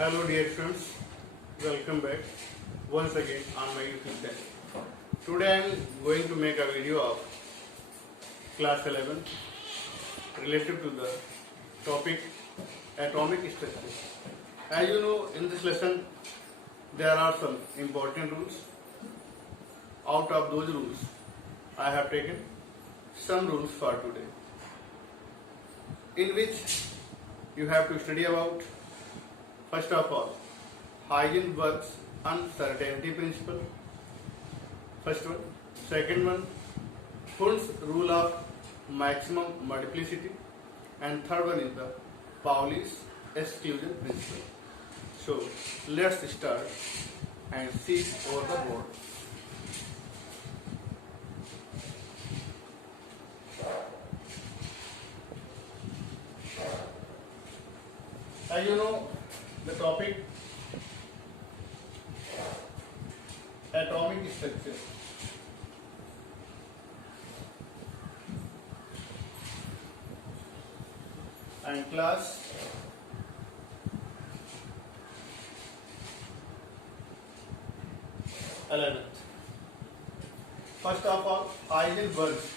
Hello dear friends, welcome back once again on my YouTube channel. Today I am going to make a video of class 11 related to the topic atomic structure. As you know, in this lesson there are some important rules. Out of those rules I have taken some rules for today, in which you have to study about, first of all, Heisenberg's uncertainty principle. First one. Second one, Hund's rule of maximum multiplicity. And third one is the Pauli's exclusion principle. So let's start and see over the board. As you know, the topic atomic structure. And class 11th. First of all, Heisenberg's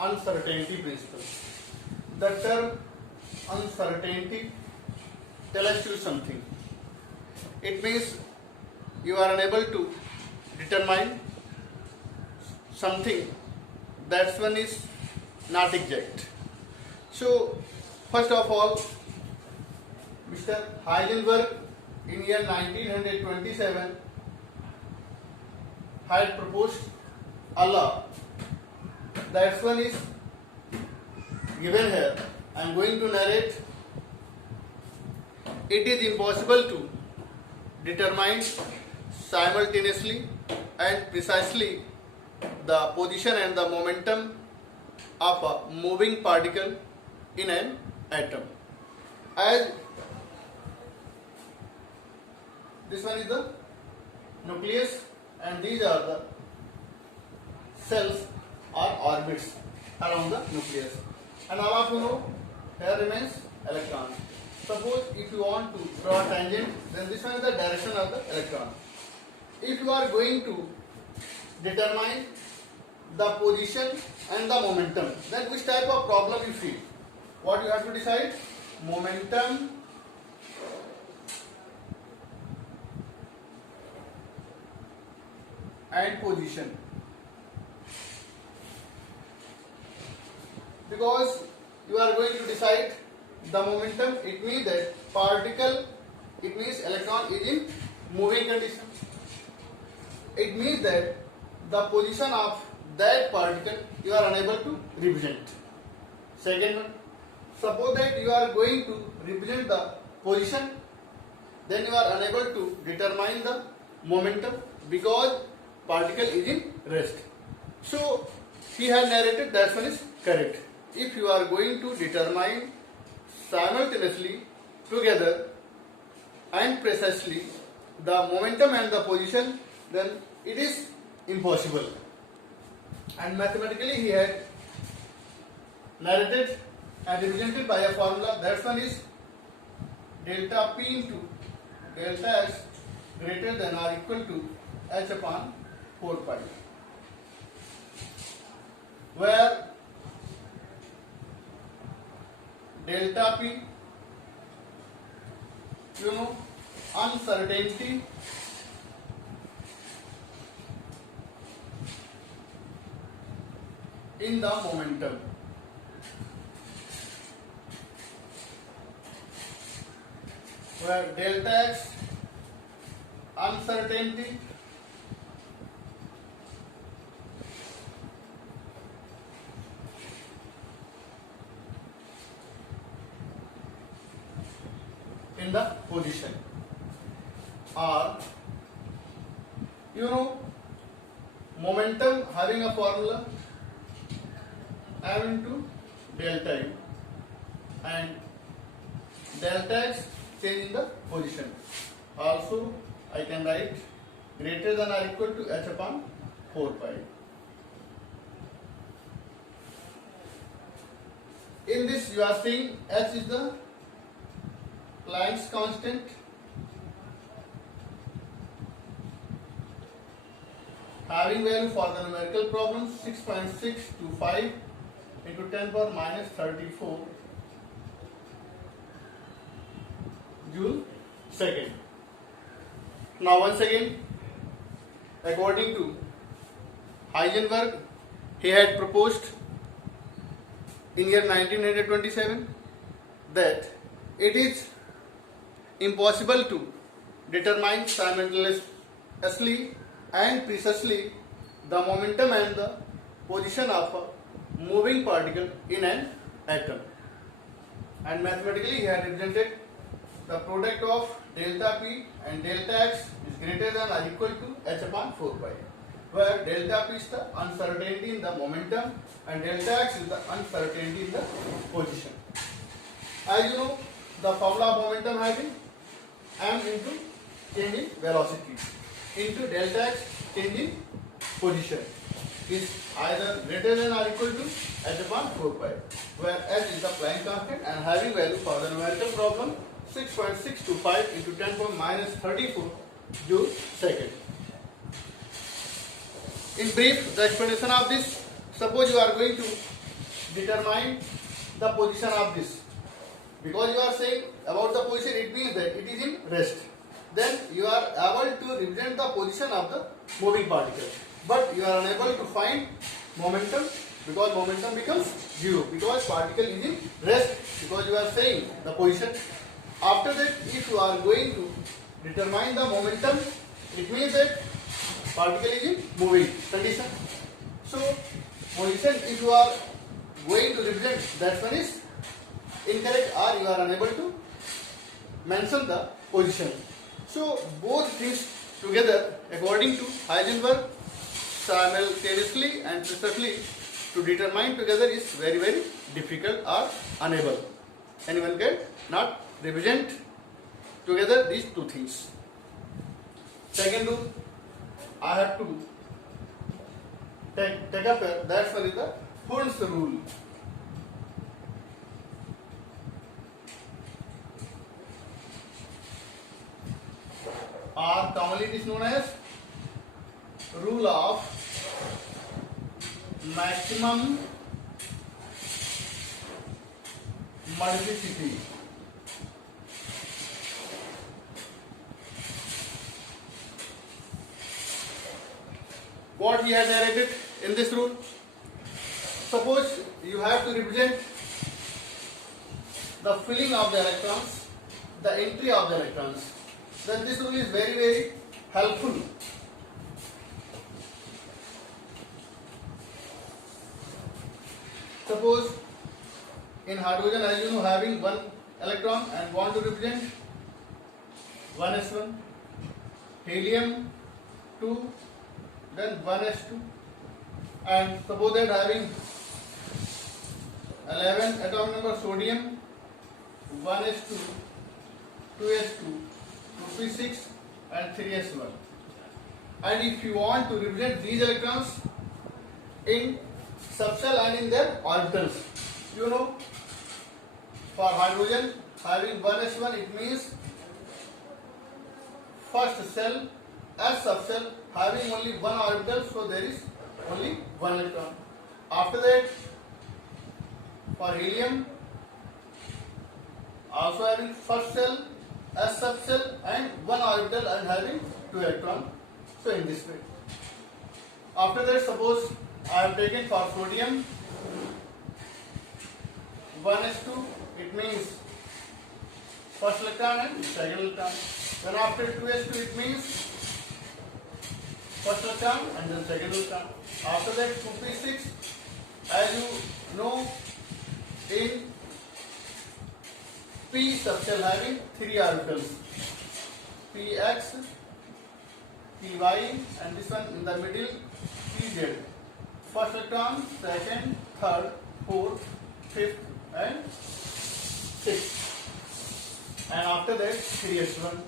uncertainty principle. The term uncertainty tells you something. It means you are unable to determine something. That one is not exact. So, first of all, Mr. Heisenberg in year 1927 had proposed a law. That one is given here. I am going to narrate. It is impossible to determine simultaneously and precisely the position and the momentum of a moving particle in an atom. As this one is the nucleus and these are the cells or orbits around the nucleus. And all of you know, here remains electron. Suppose if you want to draw a tangent, then this one is the direction of the electron. If you are going to determine the position and the momentum, then which type of problem you feel? What you have to decide? Momentum and position. Because you are going to decide the momentum, it means that particle, it means electron is in moving condition. It means that the position of that particle you are unable to represent. Second one, suppose that you are going to represent the position, then you are unable to determine the momentum because particle is in rest. So he has narrated that one is correct. If you are going to determine simultaneously together and precisely the momentum and the position, then it is impossible. And mathematically he had narrated and represented by a formula. That one is delta P into delta x greater than or equal to h upon 4 pi, where delta P, you know, uncertainty in the momentum. Where delta x, uncertainty in the position, or you know, momentum having a formula m into delta u and delta x change in the position. Also I can write greater than or equal to h upon 4 pi. In this you are seeing h is the Planck's constant, having value for the numerical problem 6.625 into 10 power minus 34 joule second. Now once again, according to Heisenberg, he had proposed in year 1927 that it is impossible to determine simultaneously and precisely the momentum and the position of a moving particle in an atom. And mathematically he had represented the product of delta P and delta X is greater than or equal to h upon 4 pi, where delta P is the uncertainty in the momentum and delta X is the uncertainty in the position. As you know, the formula of momentum having m into change in velocity into delta X change in position is either greater than or equal to h upon 4 pi, where h is the Planck constant and having value for the numerical problem 6.625 into 10 power minus 34 joule second. In brief, the explanation of this, suppose you are going to determine the position of this. Because you are saying about the position, it means that it is in rest. Then you are able to represent the position of the moving particle. But you are unable to find momentum because momentum becomes zero because particle is in rest, because you are saying the position. After that, if you are going to determine the momentum, it means that particle is in moving condition. So position, if you are going to represent, that one is incorrect or you are unable to mention the position. So both things together, according to Heisenberg, simultaneously and precisely to determine together is very, very difficult or unable. Anyone can not represent together these two things. Second rule, I have to take up that's one is the Hund's rule. Or commonly it is known as rule of maximum multiplicity. What he has narrated in this rule? Suppose you have to represent the filling of the electrons, the entry of the electrons, then this rule is very, very helpful. Suppose in hydrogen, as you know, having one electron and want to represent 1s1, helium 2, then 1s2, and suppose that having 11 atomic number sodium, 1s2, 2s2, 2p6 and 3s1. And if you want to represent these electrons in subshell and in their orbitals, you know, for hydrogen having 1s1, it means first cell as subshell having only one orbital, so there is only one electron. After that, for helium also having first cell as subshell and one orbital and having two electrons. So in this way. After that, suppose I have taken for sodium 1s2, it means first electron and second electron. Then after 2s2, it means first electron and then second electron. After that 2p6, as you know, in p subshell having three orbitals, px, py, and this one in the middle pz. First electron, second, third, fourth, fifth, and sixth. and after that 3s1.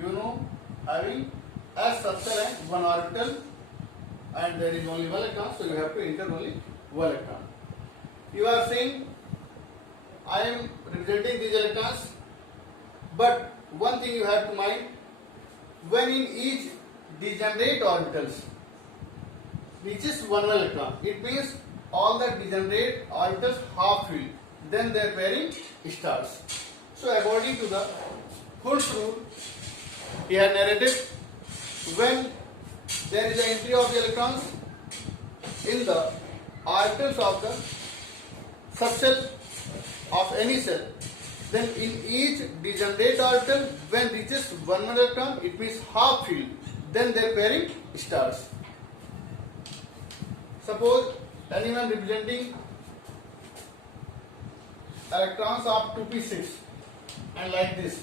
You know, having s subshell and one orbital, and there is only one electron, so you have to enter only one electron. You are saying I am representing these electrons, but one thing you have to mind, when in each degenerate orbitals reaches one electron, it means all the degenerate orbitals half filled, then their pairing starts. So according to the Hund's rule, he had narrated, when there is an entry of the electrons in the orbitals of the subshell of any cell, then in each degenerate orbital, when reaches one electron, it means half filled, then their pairing starts. Suppose anyone representing electrons of 2p6 and like this,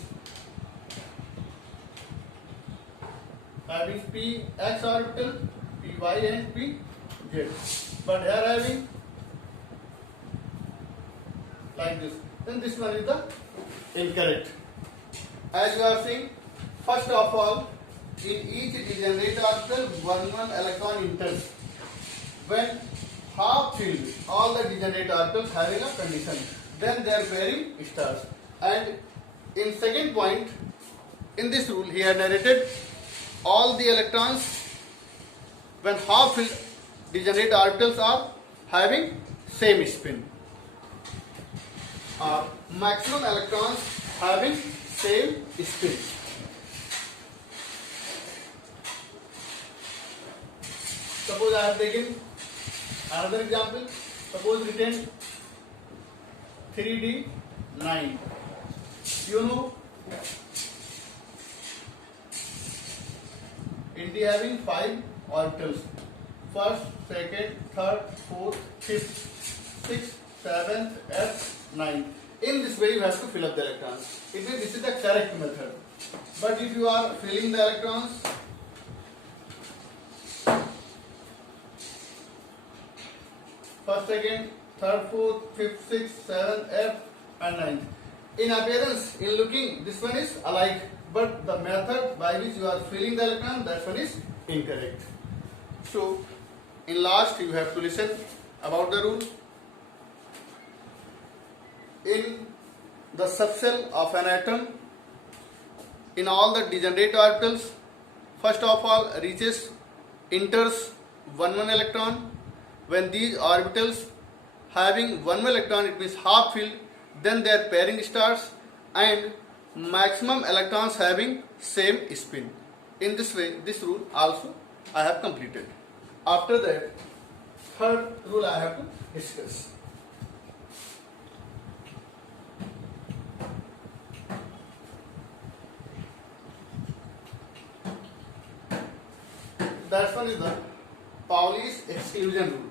having px orbital, py and pz, but here having like this, then this one is the incorrect. As you are seeing, first of all, in each degenerate orbital, one electron enters. When half filled, all the degenerate orbitals having a condition, then their pairing starts. And in second point, in this rule, he had narrated all the electrons when half filled degenerate orbitals are having same spin. Maximum electrons having same spin. Suppose I have taken another example. Suppose written 3d9. You know, it is having 5 orbitals. First, second, third, fourth, fifth, sixth, seventh, eighth, ninth. In this way, you have to fill up the electrons. It means this is the correct method. But if you are filling the electrons first, second, third, fourth, fifth, sixth, seventh, eighth, and ninth. In appearance, in looking, this one is alike, but the method by which you are filling the electron, that one is incorrect. So, in last, you have to listen about the rule. In the subshell of an atom, in all the degenerate orbitals, first of all enters one electron. When these orbitals having one electron, it means half filled, then their pairing starts, and maximum electrons having same spin. In this way, this rule also I have completed. After that, third rule I have to discuss. That one is the Pauli's exclusion rule.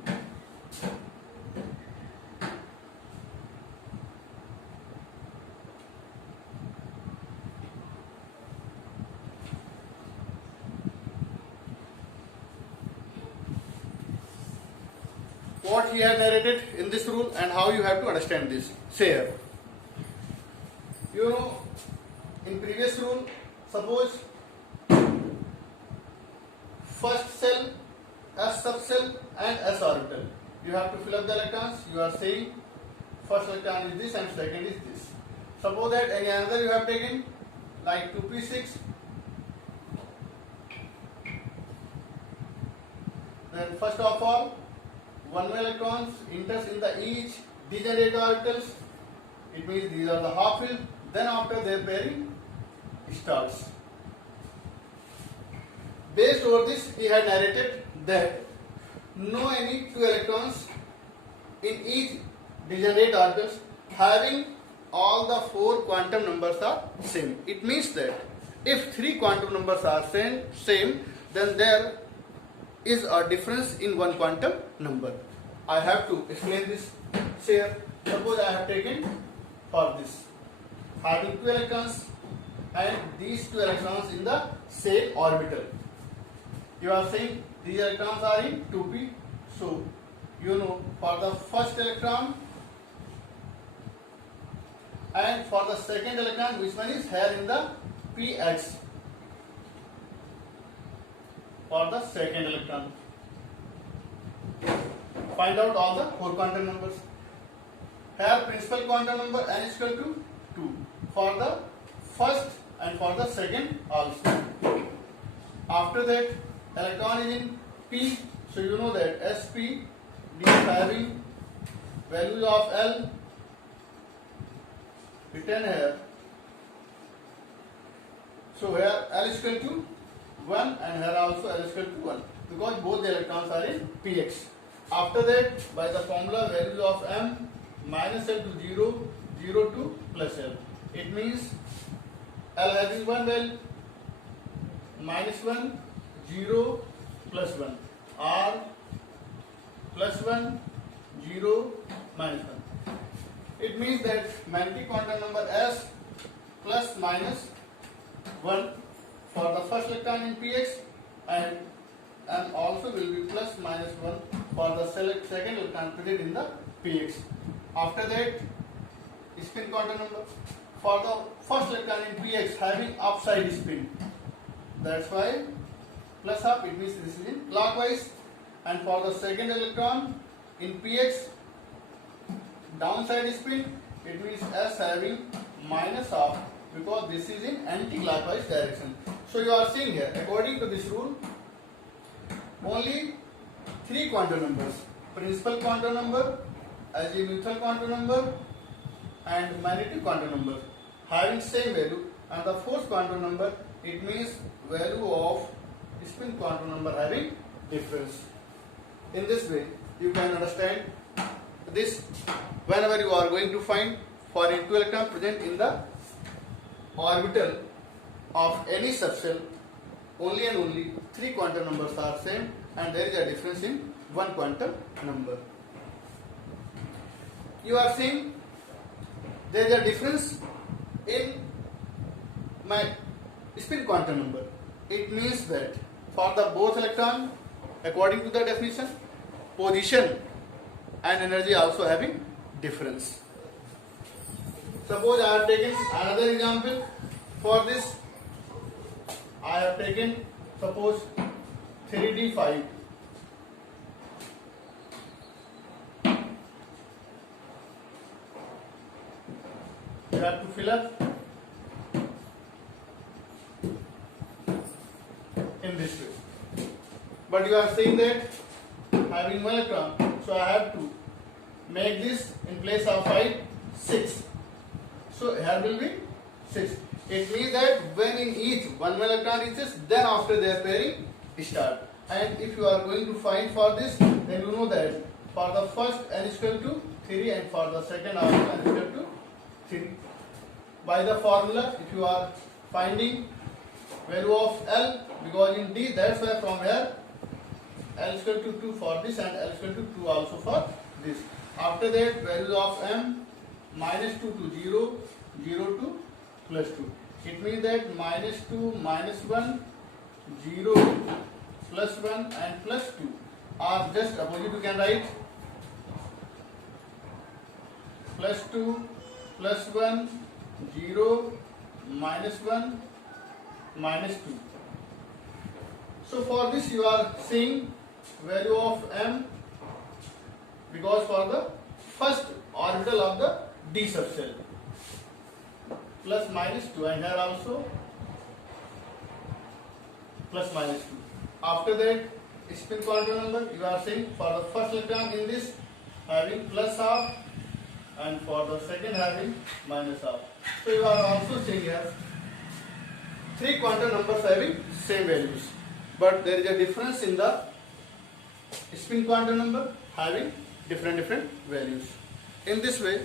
What he had narrated in this rule and how you have to understand this. Say here. You know, in previous rule, suppose first cell, S subcell and S orbital. You have to fill up the electrons. You are saying first electron is this and second is this. Suppose that any another you have taken like 2p6. Then first of all, one electrons enters in the each degenerate orbitals. It means these are the half filled. Then after their pairing starts. Based over this, he had narrated that no any two electrons in each degenerate orbitals having all the 4 quantum numbers are same. It means that if 3 quantum numbers are same, then there is a difference in one quantum number. I have to explain this here. Suppose I have taken for this having 2 electrons and these 2 electrons in the same orbital. You are saying these electrons are in 2p. So, you know, for the first electron, and for the second electron, which one is here in the px for the second electron. Find out all the 4 quantum numbers. Here principal quantum number n is equal to 2 for the first and for the second also. After that, electron is in p, so you know that sp is having values of L written here. So here L is equal to 1 and here also L is equal to 1 because both the electrons are in px. After that, by the formula, values of m minus L to 0, 0 to plus L. It means L having 1 value, minus 1, 0, plus 1, R plus 1, 0, minus 1. It means that magnetic quantum number S plus minus 1 for the first electron in px and also will be plus minus 1 for the second electron present in the px. After that, spin quantum number for the first electron in px having upside spin, that's why plus half, it means this is in clockwise, and for the second electron in px downside spin, it means S having minus half because this is in anti-clockwise direction. So you are seeing here, according to this rule, only 3 quantum numbers: principal quantum number, azimuthal quantum number, and magnetic quantum number having same value, and the fourth quantum number, it means value of spin quantum number having difference. In this way, you can understand this whenever you are going to find for n2 electron present in the orbital of any subshell, only and only 3 quantum numbers are same and there is a difference in 1 quantum number. You are seeing there is a difference in my spin quantum number. It means that for the both electron, according to the definition, position and energy also having difference. Suppose I have taken another example for this. I have taken suppose 3d5. You have to fill up in this way. But you are saying that having 1 electron, so I have to make this in place of 5, 6. So here will be 6. It means that when in each 1 electron reaches, then after their pairing start. And if you are going to find for this, then you know that for the first n is equal to 3 and for the second also n is equal to 3. By the formula, if you are finding value of L, because in D, that's why from here L is equal to 2 for this and L is equal to 2 also for this. After that, values of M minus 2 to 0, 0 to plus 2. It means that minus 2, minus 1, 0, plus 1 and plus 2 are just opposite. You can write plus 2, plus 1, 0, minus 1, minus 2. So for this you are seeing value of M because for the first orbital of the D subshell plus minus 2 and here also plus minus 2. After that, spin quantum number, you are saying for the first electron in this having plus half and for the second having minus half. So you are also saying here 3 quantum numbers having same values, but there is a difference in the spin quantum number having different values. In this way,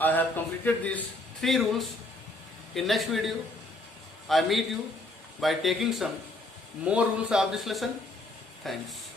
I have completed these 3 rules. In next video, I meet you by taking some more rules of this lesson. Thanks.